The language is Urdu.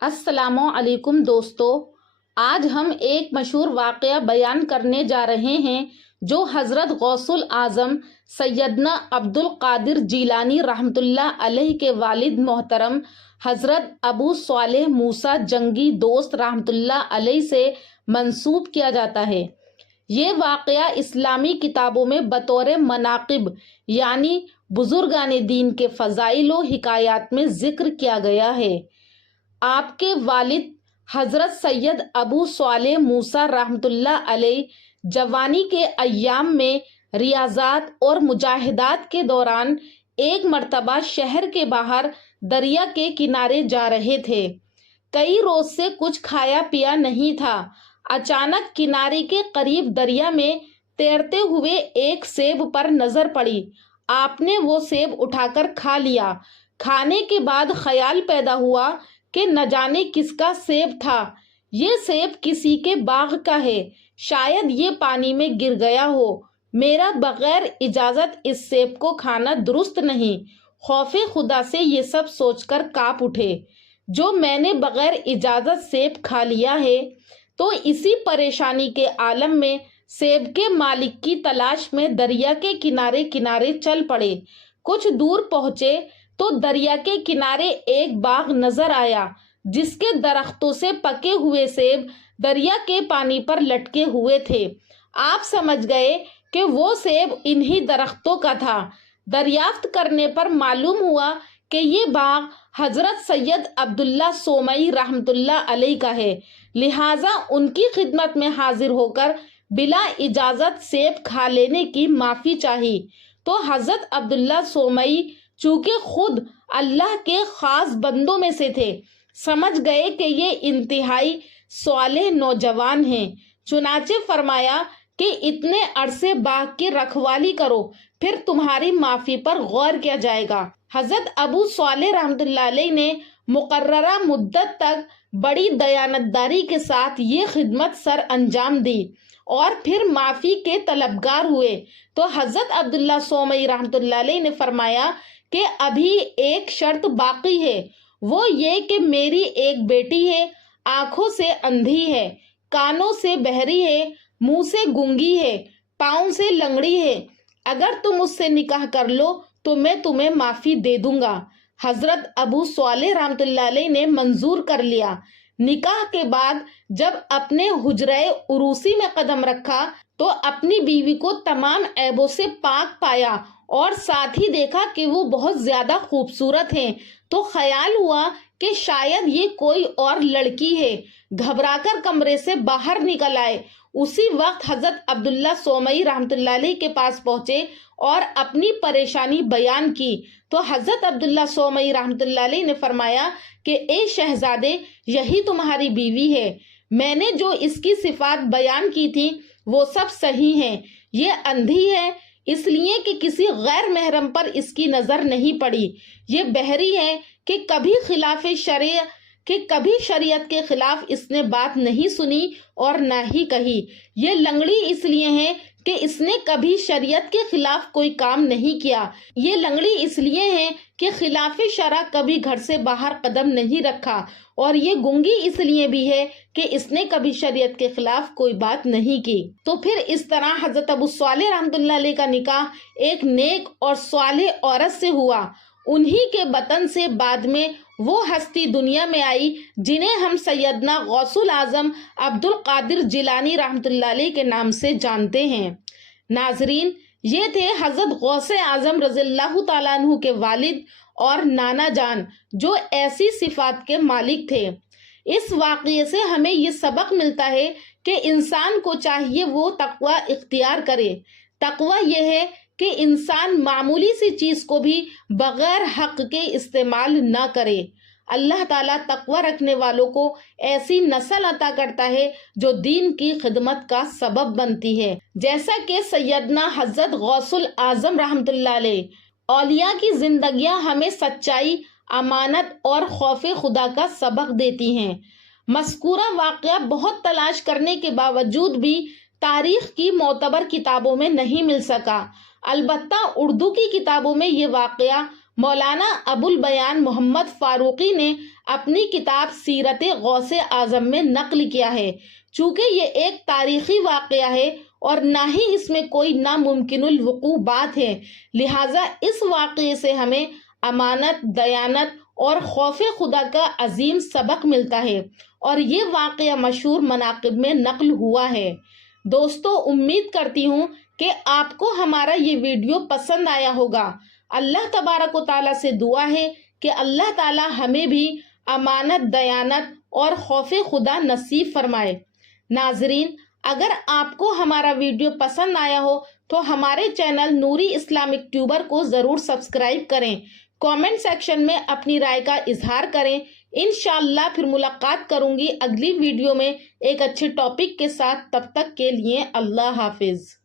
السلام علیکم دوستو، آج ہم ایک مشہور واقعہ بیان کرنے جا رہے ہیں جو حضرت غوث الاعظم سیدنا عبد القادر جیلانی رحمۃ اللہ علیہ کے والد محترم حضرت ابو صالح موسیٰ جنگی دوست رحمۃ اللہ علیہ سے منسوب کیا جاتا ہے۔ یہ واقعہ اسلامی کتابوں میں بطور مناقب یعنی بزرگان دین کے فضائل و حکایات میں ذکر کیا گیا ہے۔ آپ کے والد حضرت سید ابو صالح موسیٰ رحمۃ اللہ علیہ جوانی کے ایام میں ریاضات اور مجاہدات کے دوران ایک مرتبہ شہر کے باہر دریا کے کنارے جا رہے تھے۔ کئی روز سے کچھ کھایا پیا نہیں تھا۔ اچانک کنارے کے قریب دریا میں تیرتے ہوئے ایک سیب پر نظر پڑی۔ آپ نے وہ سیب اٹھا کر کھا لیا۔ کھانے کے بعد خیال پیدا ہوا کہ نہ جانے کس کا سیب تھا۔ یہ سیب کسی کے باغ کا ہے، شاید یہ پانی میں گر گیا ہو۔ میرا بغیر اجازت اس سیب کو کھانا درست نہیں۔ خوف خدا سے یہ سب سوچ کر کانپ اٹھے۔ جو میں نے بغیر اجازت سیب کھا لیا ہے، تو اسی پریشانی کے عالم میں سیب کے مالک کی تلاش میں دریا کے کنارے کنارے چل پڑے۔ کچھ دور پہنچے تو دریا کے کنارے ایک باغ نظر آیا جس کے درختوں سے پکے ہوئے سیب دریا کے پانی پر لٹکے ہوئے تھے۔ آپ سمجھ گئے کہ وہ سیب انہی درختوں کا تھا۔ دریافت کرنے پر معلوم ہوا کہ یہ باغ حضرت سید عبداللہ سومئی رحمۃ اللہ علیہ کا ہے، لہٰذا ان کی خدمت میں حاضر ہو کر بلا اجازت سیب کھا لینے کی معافی چاہی۔ تو حضرت عبداللہ سومئی چونکہ خود اللہ کے خاص بندوں میں سے تھے، سمجھ گئے کہ یہ انتہائی صالح نوجوان ہیں، چنانچہ فرمایا کہ اتنے عرصے باغ کی رکھوالی کرو، پھر تمہاری معافی پر غور کیا جائے گا۔ حضرت ابو صالح رحمۃ اللہ علیہ نے مقررہ مدت تک بڑی دیانتداری کے ساتھ یہ خدمت سر انجام دی اور پھر معافی کے طلبگار ہوئے۔ تو حضرت عبداللہ سومئی رحمۃ اللہ علیہ نے فرمایا کہ ابھی ایک شرط باقی ہے، وہ یہ کہ میری ایک بیٹی ہے، آنکھوں سے اندھی ہے، کانوں سے بہری ہے، منہ سے گونگی ہے، پاؤں سے لنگڑی ہے۔ اگر تم اس سے نکاح کر لو تو میں تمہیں معافی دے دوں گا۔ حضرت ابو صالح رحمۃ اللہ علیہ نے منظور کر لیا۔ نکاح کے بعد جب اپنے حجرہ عروسی میں قدم رکھا تو اپنی بیوی کو تمام عیبوں سے پاک پایا اور ساتھ ہی دیکھا کہ وہ بہت زیادہ خوبصورت ہیں، تو خیال ہوا کہ شاید یہ کوئی اور لڑکی ہے۔ گھبرا کر کمرے سے باہر نکل آئے۔ اسی وقت حضرت عبداللہ سومئی رحمۃ اللہ علیہ کے پاس پہنچے اور اپنی پریشانی بیان کی۔ تو حضرت عبداللہ سومئی رحمۃ اللہ علیہ نے فرمایا کہ اے شہزادے، یہی تمہاری بیوی ہے۔ میں نے جو اس کی صفات بیان کی تھی وہ سب صحیح ہیں۔ یہ اندھی ہے اس لیے کہ کسی غیر محرم پر اس کی نظر نہیں پڑی۔ یہ بہری ہے کہ کبھی شریعت کے خلاف اس نے بات نہیں سنی اور نہ ہی کہی۔ یہ لنگڑی اس لیے ہے کہ اس نے کبھی شریعت کے خلاف کوئی کام نہیں کیا۔ یہ لنگڑی اس لیے ہے کہ خلاف شرع کبھی گھر سے باہر قدم نہیں رکھا، اور یہ گونگی اس لیے بھی ہے کہ اس نے کبھی شریعت کے خلاف کوئی بات نہیں کی۔ تو پھر اس طرح حضرت ابو صالح رحمۃ اللہ علیہ کا نکاح ایک نیک اور صالح عورت سے ہوا۔ انہی کے بطن سے بعد میں وہ ہستی دنیا میں آئی جنہیں ہم سیدنا غوث الاعظم عبد القادر جیلانی رحمۃ اللہ علیہ کے نام سے جانتے ہیں۔ ناظرین، یہ تھے حضرت غوث اعظم رضی اللہ تعالیٰ عنہ کے والد اور نانا جان، جو ایسی صفات کے مالک تھے۔ اس واقعے سے ہمیں یہ سبق ملتا ہے کہ انسان کو چاہیے وہ تقوی اختیار کرے۔ تقوی یہ ہے کہ انسان معمولی سی چیز کو بھی بغیر حق کے استعمال نہ کرے۔ اللہ تعالیٰ تقوی رکھنے والوں کو ایسی نسل عطا کرتا ہے جو دین کی خدمت کا سبب بنتی ہے، جیسا کہ سیدنا حضرت غوث الاعظم رحمۃ اللہ علیہ۔ اولیاء کی زندگیاں ہمیں سچائی، امانت اور خوف خدا کا سبق دیتی ہیں۔ مذکورہ واقعہ بہت تلاش کرنے کے باوجود بھی تاریخ کی معتبر کتابوں میں نہیں مل سکا۔ البتہ اردو کی کتابوں میں یہ واقعہ مولانا ابوالبیان محمد فاروقی نے اپنی کتاب سیرت غوث اعظم میں نقل کیا ہے۔ چونکہ یہ ایک تاریخی واقعہ ہے اور نہ ہی اس میں کوئی ناممکن الوقوع بات ہے، لہٰذا اس واقعے سے ہمیں امانت، دیانت اور خوف خدا کا عظیم سبق ملتا ہے، اور یہ واقعہ مشہور مناقب میں نقل ہوا ہے۔ دوستو، امید کرتی ہوں کہ آپ کو ہمارا یہ ویڈیو پسند آیا ہوگا۔ اللہ تبارک و تعالیٰ سے دعا ہے کہ اللہ تعالیٰ ہمیں بھی امانت، دیانت اور خوف خدا نصیب فرمائے۔ ناظرین، اگر آپ کو ہمارا ویڈیو پسند آیا ہو تو ہمارے چینل نوری اسلامک ٹیوبر کو ضرور سبسکرائب کریں، کامنٹ سیکشن میں اپنی رائے کا اظہار کریں۔ انشاءاللہ پھر ملاقات کروں گی اگلی ویڈیو میں ایک اچھے ٹاپک کے ساتھ۔ تب تک کے لیے اللہ حافظ۔